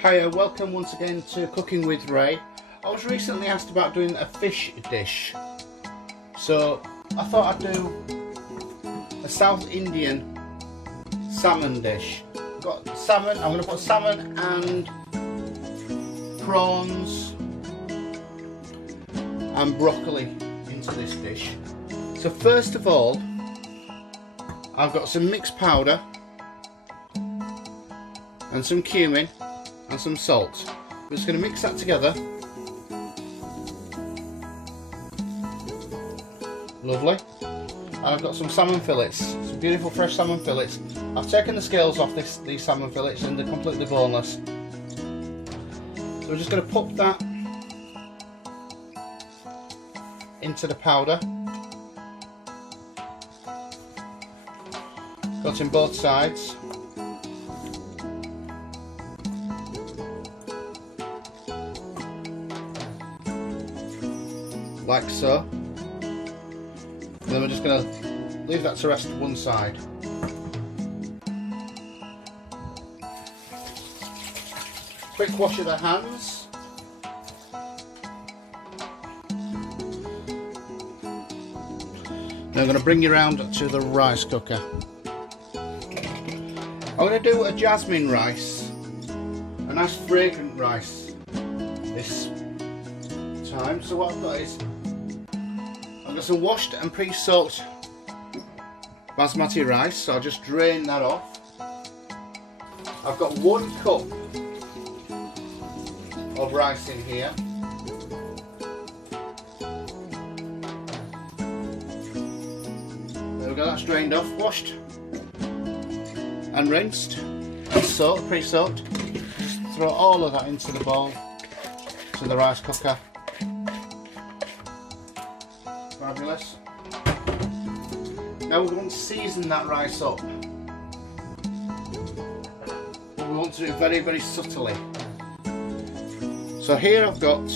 Hiya, welcome once again to Cooking with Ray. I was recently asked about doing a fish dish, so I thought I'd do a South Indian salmon dish. I've got salmon, I'm going to put salmon and prawns and broccoli into this dish. So first of all, I've got some mixed powder and some cumin and some salt. I'm just going to mix that together. Lovely. And I've got some salmon fillets, some beautiful fresh salmon fillets. I've taken the scales off these salmon fillets and they're completely boneless. So we're just going to pop that into the powder. Got in both sides. Like so. And then we're just going to leave that to rest to one side. Quick wash of the hands. Now I'm going to bring you around to the rice cooker. I'm going to do a jasmine rice, a nice fragrant rice this time. So what I've got is, I've got some washed and pre-soaked basmati rice, so I'll just drain that off. I've got 1 cup of rice in here. There we go, that's drained off, washed and rinsed and soaked, pre-soaked. Just throw all of that into the bowl, to the rice cooker. Fabulous. Now we want to season that rice up. But we want to do it very, very subtly. So here I've got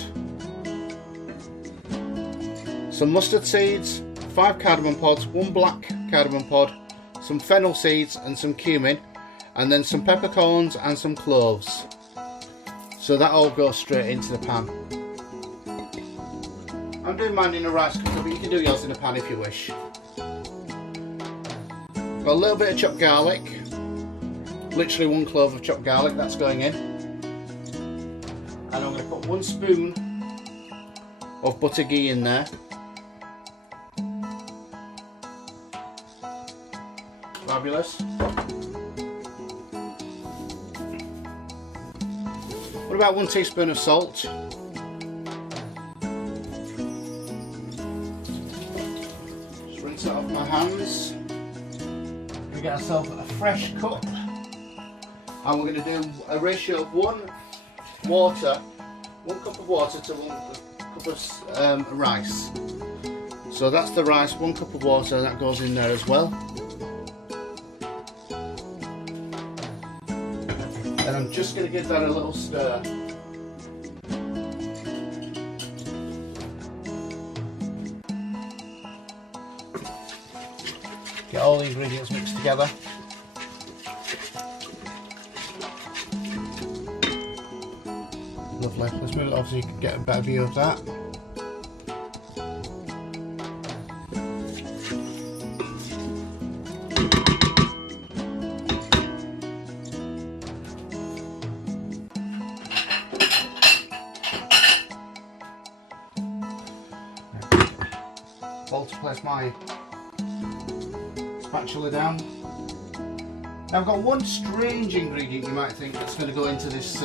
some mustard seeds, 5 cardamom pods, 1 black cardamom pod, some fennel seeds and some cumin, and then some peppercorns and some cloves. So that all goes straight into the pan. I'm doing mine in a rice cooker, but you can do yours in a pan if you wish. Got a little bit of chopped garlic, literally 1 clove of chopped garlic, that's going in. And I'm going to put 1 spoon of butter ghee in there. Fabulous. What about 1 teaspoon of salt? Just rinse that off my hands. We get ourselves a fresh cup, and we're going to do a ratio of 1 cup of water to 1 cup of rice. So that's the rice, 1 cup of water, that goes in there as well. And I'm just going to give that a little stir. Get all the ingredients mixed together. Lovely. Let's move it off so you can get a better view of that. To place my spatula down. Now I've got 1 strange ingredient you might think that's going to go into this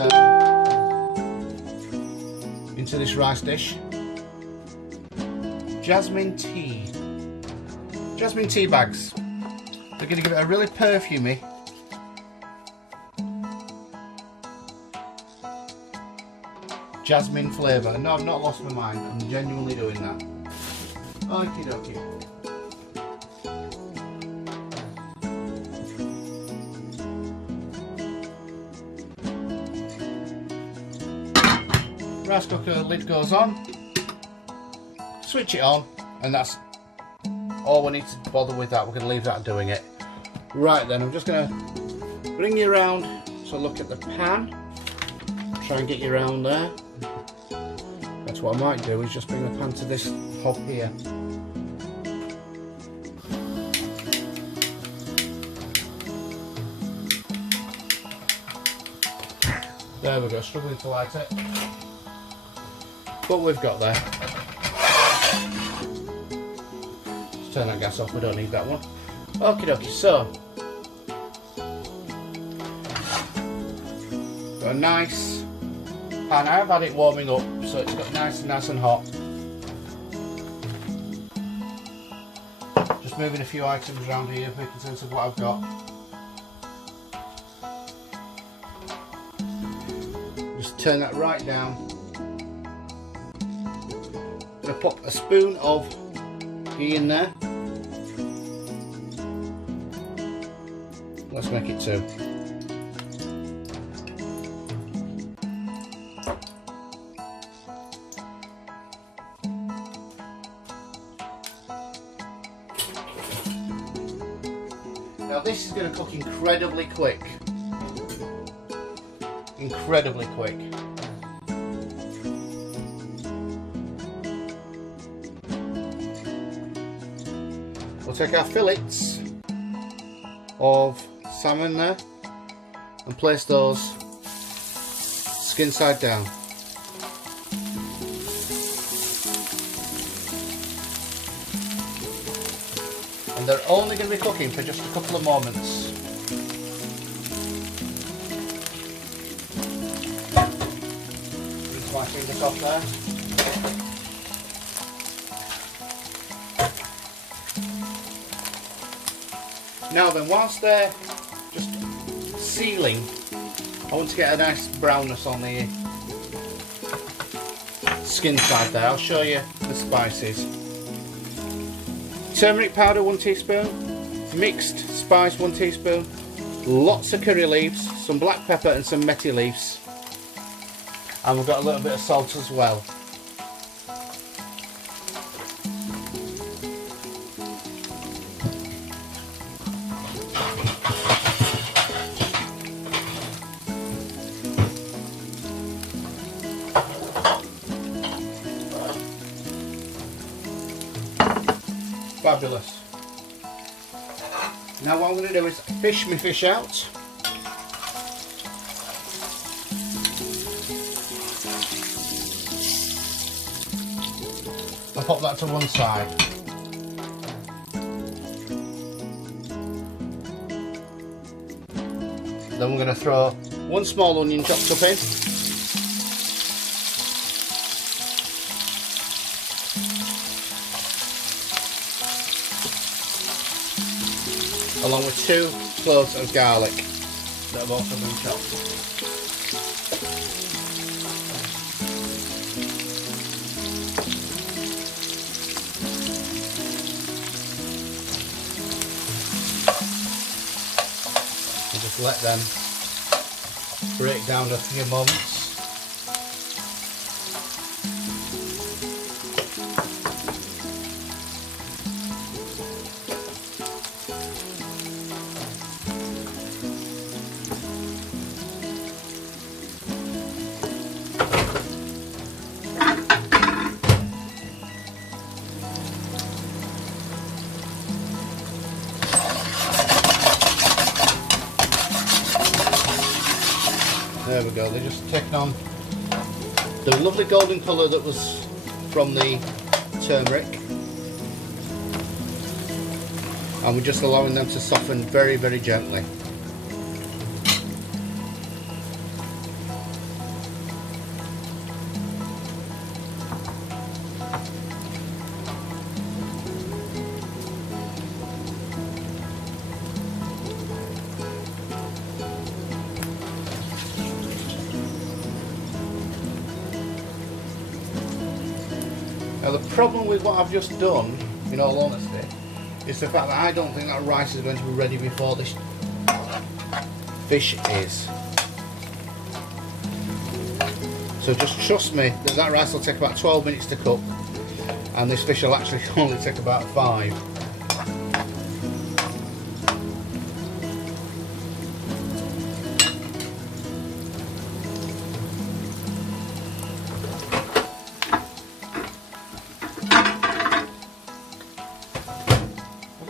rice dish. Jasmine tea. Jasmine tea bags. They're going to give it a really perfumey jasmine flavour. No, I've not lost my mind. I'm genuinely doing that. Okie dokie. Rice cooker lid goes on, switch it on, and that's all we need to bother with that. We're going to leave that doing it. Right then, I'm just going to bring you around to look at the pan. try and get you around there. That's what I might do, is just bring the pan to this hob here. There we go, struggling to light it. But we've got there. Let's turn that gas off, we don't need that one. Okie dokie, so got a nice pan. I've had it warming up, so it's got nice and hot. Just moving a few items around here, making sense of what I've got. Just turn that right down. I'm going to pop a spoon of ghee in there. Let's make it 2. Now this is going to cook incredibly quick. Incredibly quick. We'll take our fillets of salmon there and place those skin side down. And they're only going to be cooking for just a couple of moments. Rinse my fingers off there. Now then, whilst they're just sealing, I want to get a nice brownness on the skin side there. I'll show you the spices. Turmeric powder 1 teaspoon, mixed spice 1 teaspoon, lots of curry leaves, some black pepper and some methi leaves, and we've got a little bit of salt as well. Fabulous. Now what I'm going to do is fish my fish out. I'll pop that to one side. Then we're going to throw 1 small onion chopped up in. Along with 2 cloves of garlic that have also been chopped. And just let them break down a few moments. There we go, they're just taking on the lovely golden colour that was from the turmeric, and we're just allowing them to soften very, very gently. Now the problem with what I've just done, in all honesty, is the fact that I don't think that rice is going to be ready before this fish is. So just trust me that that rice will take about 12 minutes to cook, and this fish will actually only take about 5.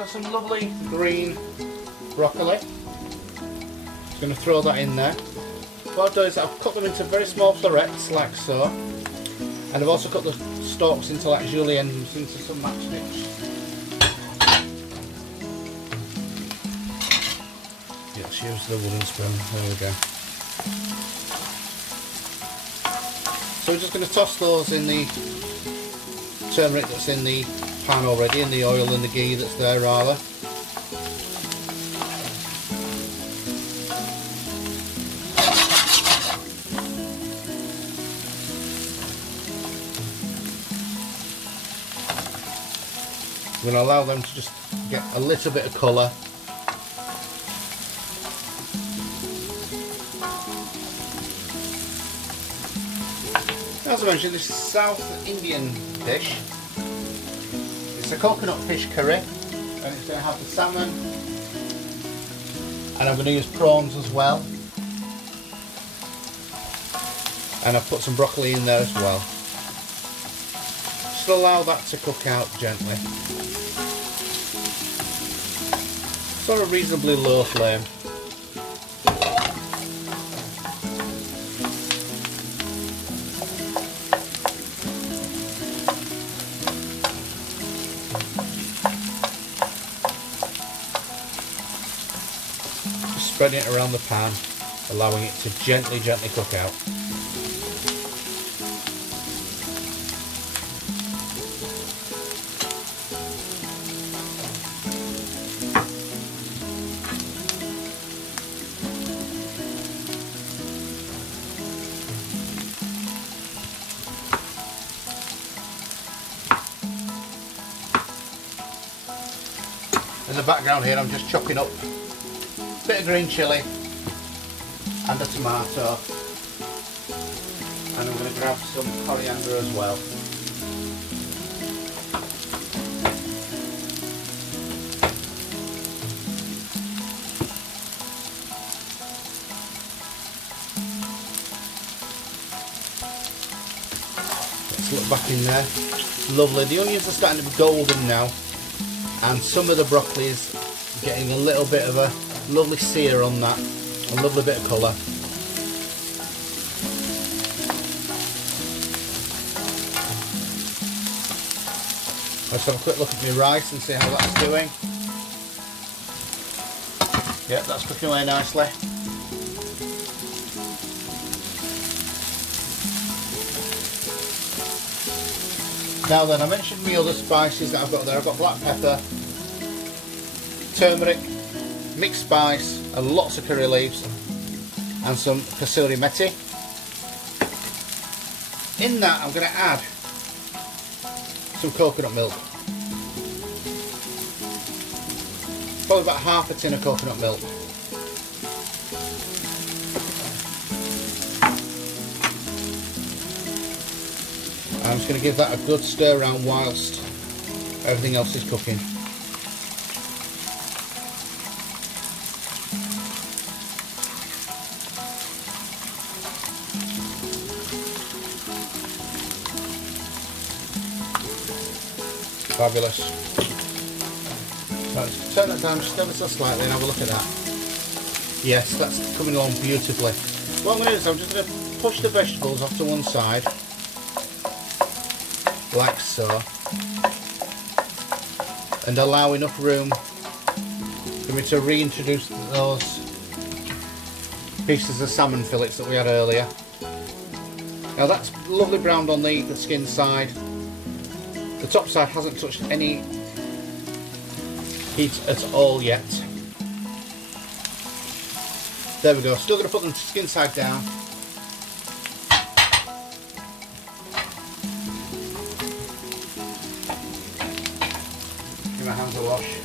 got some lovely green broccoli. Just going to throw that in there. What I've done is I've cut them into very small florets, like so. And I've also cut the stalks into like juliennes, into some matchsticks. Let's use the wooden spoon. There we go. So we're just going to toss those in the turmeric that's in the pan already, and the oil and the ghee that's there rather. I'm going to allow them to just get a little bit of colour. As I mentioned, this is a South Indian dish. It's a coconut fish curry, and it's going to have the salmon, and I'm going to use prawns as well, and I've put some broccoli in there as well. Just allow that to cook out gently. It's on a reasonably low flame. Just spreading it around the pan, allowing it to gently cook out. In the background here I'm just chopping up a bit of green chilli and a tomato, and I'm going to grab some coriander as well. Let's look back in there. Lovely. The onions are starting to be golden now, and some of the broccoli is getting a little bit of a lovely sear on that, a lovely bit of colour. Let's have a quick look at my rice and see how that's doing. Yep, that's cooking away nicely. Now then, I mentioned my other spices that I've got there. I've got black pepper, turmeric, mixed spice, and lots of curry leaves, and some kasuri methi. In that I'm going to add some coconut milk. Probably about half a tin of coconut milk. I'm just going to give that a good stir around whilst everything else is cooking. Fabulous. Right, turn that down just ever so slightly and have a look at that. Yes, that's coming along beautifully. What I'm going to do is I'm just going to push the vegetables off to one side, like so, and allow enough room for me to reintroduce those pieces of salmon fillets that we had earlier. Now that's lovely browned on the skin side. The top side hasn't touched any heat at all yet. There we go. Still going to put the skin side down. Give my hands a wash.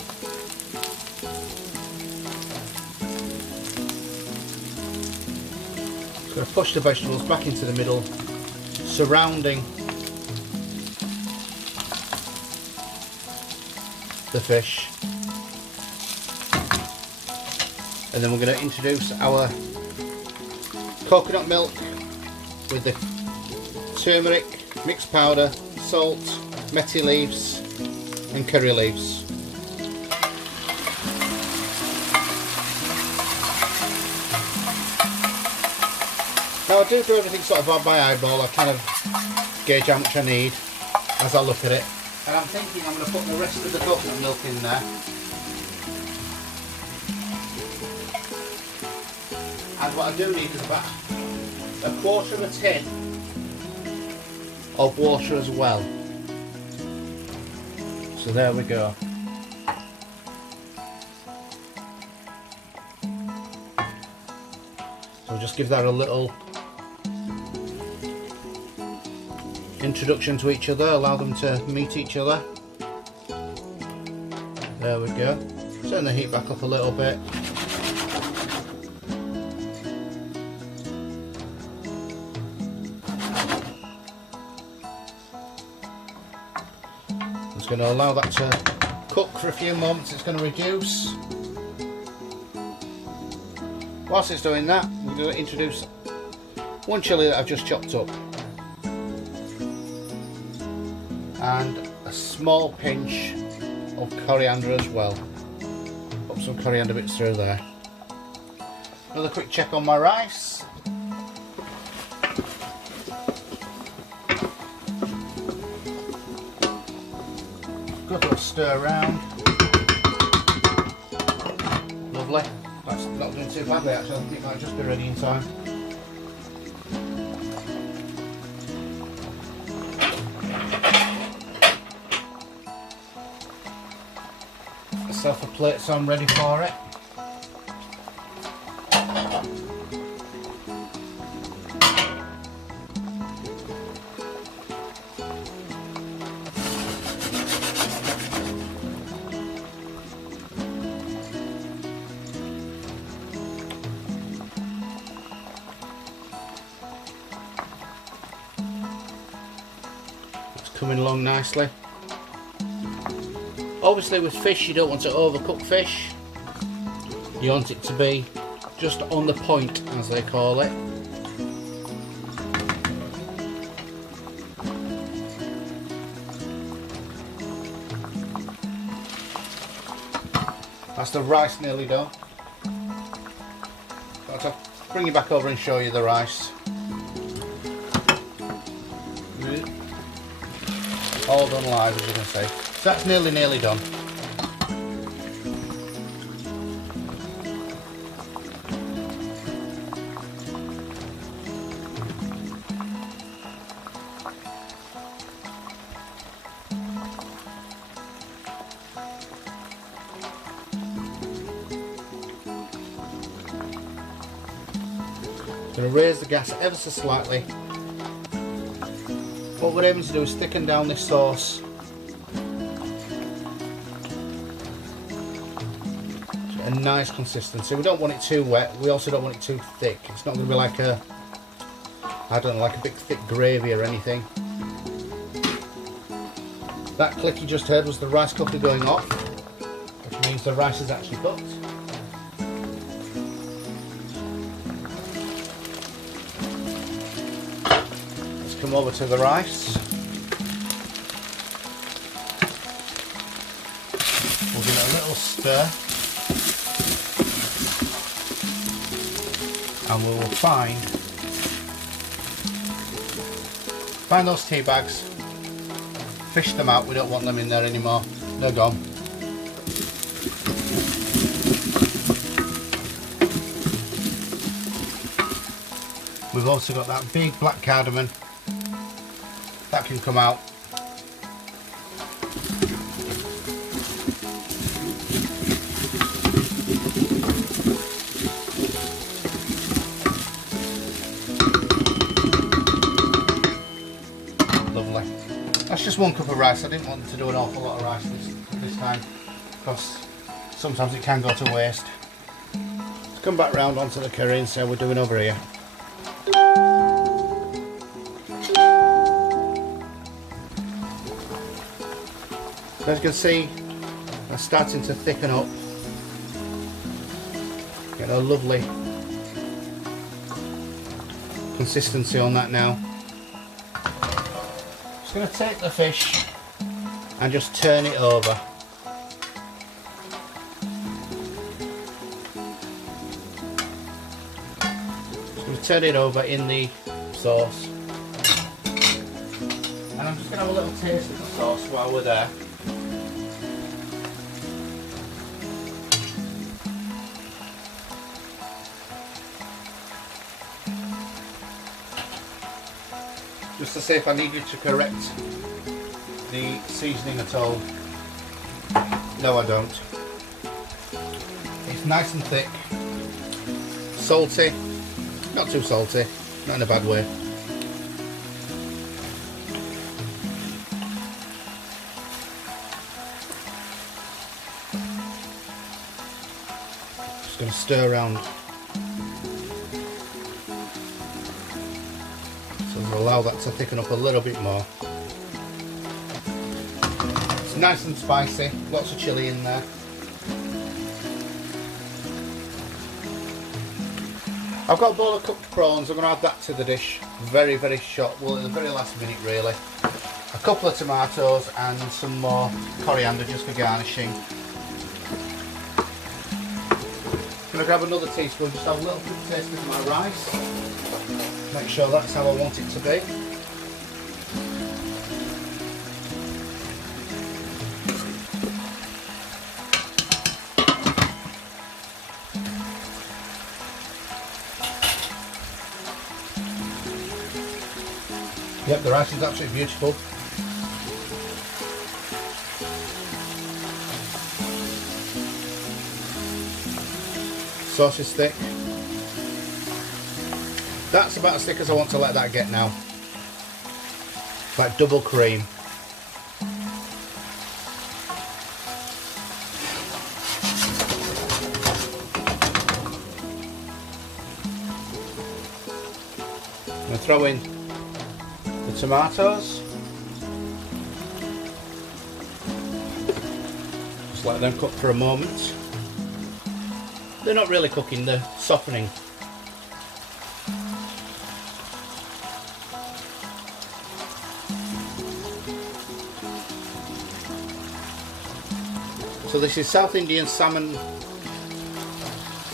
Just going to push the vegetables back into the middle, surrounding the fish, and then we're going to introduce our coconut milk with the turmeric, mixed powder, salt, methi leaves and curry leaves. Now I do everything sort of by eyeball. I kind of gauge how much I need as I look at it. And I'm thinking I'm going to put the rest of the coconut milk in there. And what I do need is about a quarter of a tin of water as well. So there we go. So just give that a little introduction to each other, allow them to meet each other. There we go. Turn the heat back up a little bit. Just going to allow that to cook for a few moments. It's going to reduce. Whilst it's doing that, we're going to introduce one chilli that I've just chopped up and a small pinch of coriander as well. Put some coriander bits through there. Another quick check on my rice. Good little stir around. Lovely. That's not doing too badly actually. I think it might just be ready in time. Myself a plate so I'm ready for it. It's coming along nicely. Obviously with fish you don't want to overcook fish. You want it to be just on the point, as they call it. That's the rice nearly done. I'll bring you back over and show you the rice. All done live, as you can see. So that's nearly done. Going to raise the gas ever so slightly. What we're aiming to do is thicken down this sauce. A nice consistency. We don't want it too wet. We also don't want it too thick. It's not going to be like a, I don't know, like a big thick gravy or anything. That click you just heard was the rice cooker going off, which means the rice is actually cooked. Let's come over to the rice. We'll give it a little stir. And we will find those tea bags, fish them out, we don't want them in there anymore, they're gone. We've also got that big black cardamom, that can come out. That's just 1 cup of rice. I didn't want to do an awful lot of rice this time because sometimes it can go to waste. Let's come back round onto the curry and see how we're doing over here. So as you can see, they're starting to thicken up. Get a lovely consistency on that now. I'm going to take the fish and just turn it over. Just going to turn it over in the sauce. And I'm just going to have a little taste of the sauce while we're there. Just to see if I needed to correct the seasoning at all. No, I don't. It's nice and thick. Salty. Not too salty. Not in a bad way. Just going to stir around. Allow that to thicken up a little bit more. It's nice and spicy, lots of chilli in there. I've got a bowl of cooked prawns. I'm going to add that to the dish very short, well at the very last minute really. A couple of tomatoes and some more coriander just for garnishing. I'm going to grab another teaspoon, just have a little quick taste of my rice. Make sure that's how I want it to be. Yep, the rice is absolutely beautiful. Sauce is thick. That's about as thick as I want to let that get now. It's like double cream. I'm going to throw in the tomatoes. Just let them cook for a moment. They're not really cooking, they're softening. So this is South Indian salmon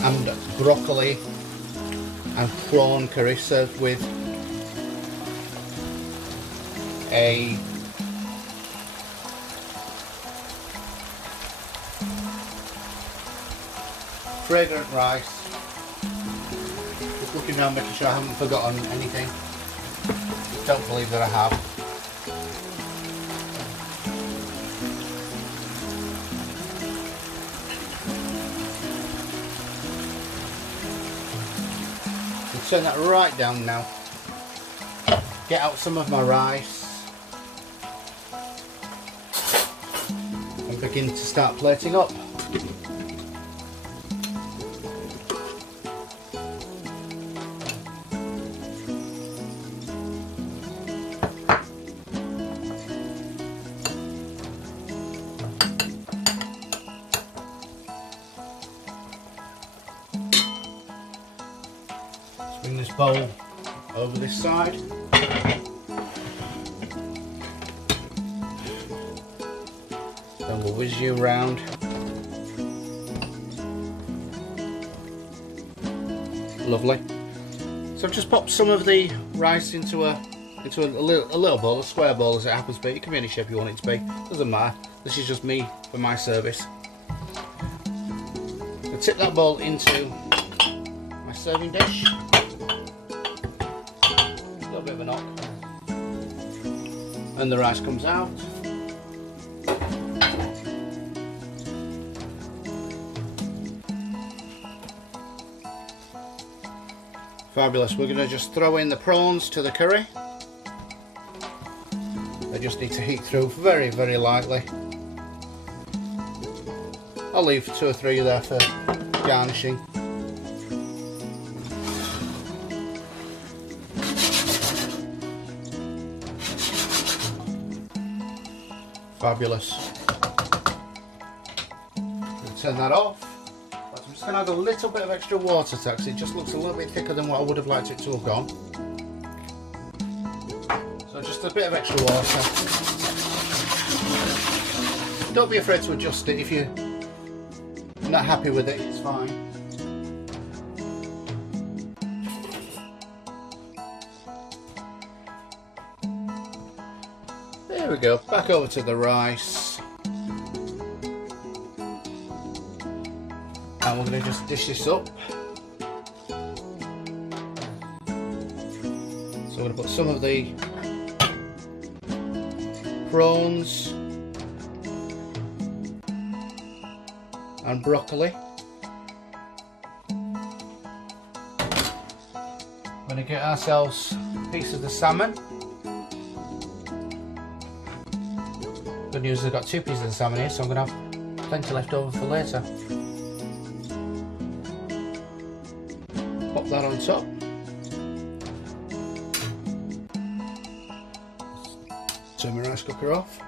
and broccoli and prawn curry served with a fragrant rice. Just looking around making sure I haven't forgotten anything. Don't believe that I have. Turn that right down now. Get out some of my rice and begin to start plating up. Bring this bowl over this side. Then we'll whiz you around. Lovely. So I've just popped some of the rice into a little bowl, a square bowl as it happens to be. It can be any shape you want it to be. Doesn't matter. This is just me for my service. I'll tip that bowl into my serving dish. A bit of a knock, and the rice comes out. Fabulous. We're going to just throw in the prawns to the curry. They just need to heat through very lightly. I'll leave 2 or 3 there for garnishing. Fabulous. We'll turn that off. I'm just going to add a little bit of extra water to it because it just looks a little bit thicker than what I would have liked it to have gone. So just a bit of extra water. Don't be afraid to adjust it if you're not happy with it, it's fine. There we go, back over to the rice. And we're going to just dish this up. So we're going to put some of the prawns and broccoli. We're going to get ourselves a piece of the salmon. Good news is I've got 2 pieces of salmon here, so I'm going to have plenty left over for later. Pop that on top. Turn my rice cooker off.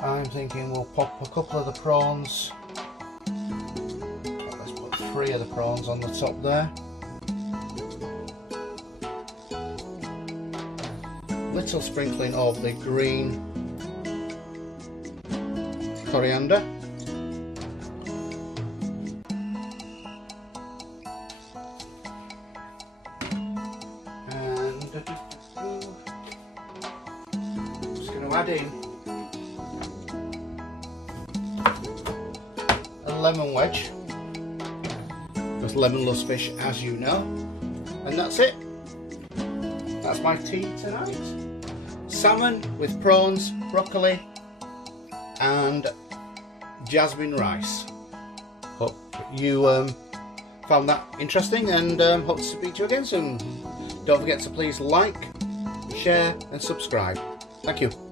I'm thinking we'll pop a couple of the prawns. Let's put 3 of the prawns on the top there. Little sprinkling of the green coriander. And just going to add in a lemon wedge, because lemon loves fish, as you know. And that's it. That's my tea tonight. Salmon with prawns, broccoli and jasmine rice. Hope you found that interesting, and hope to speak to you again soon. Don't forget to please like, share and subscribe. Thank you.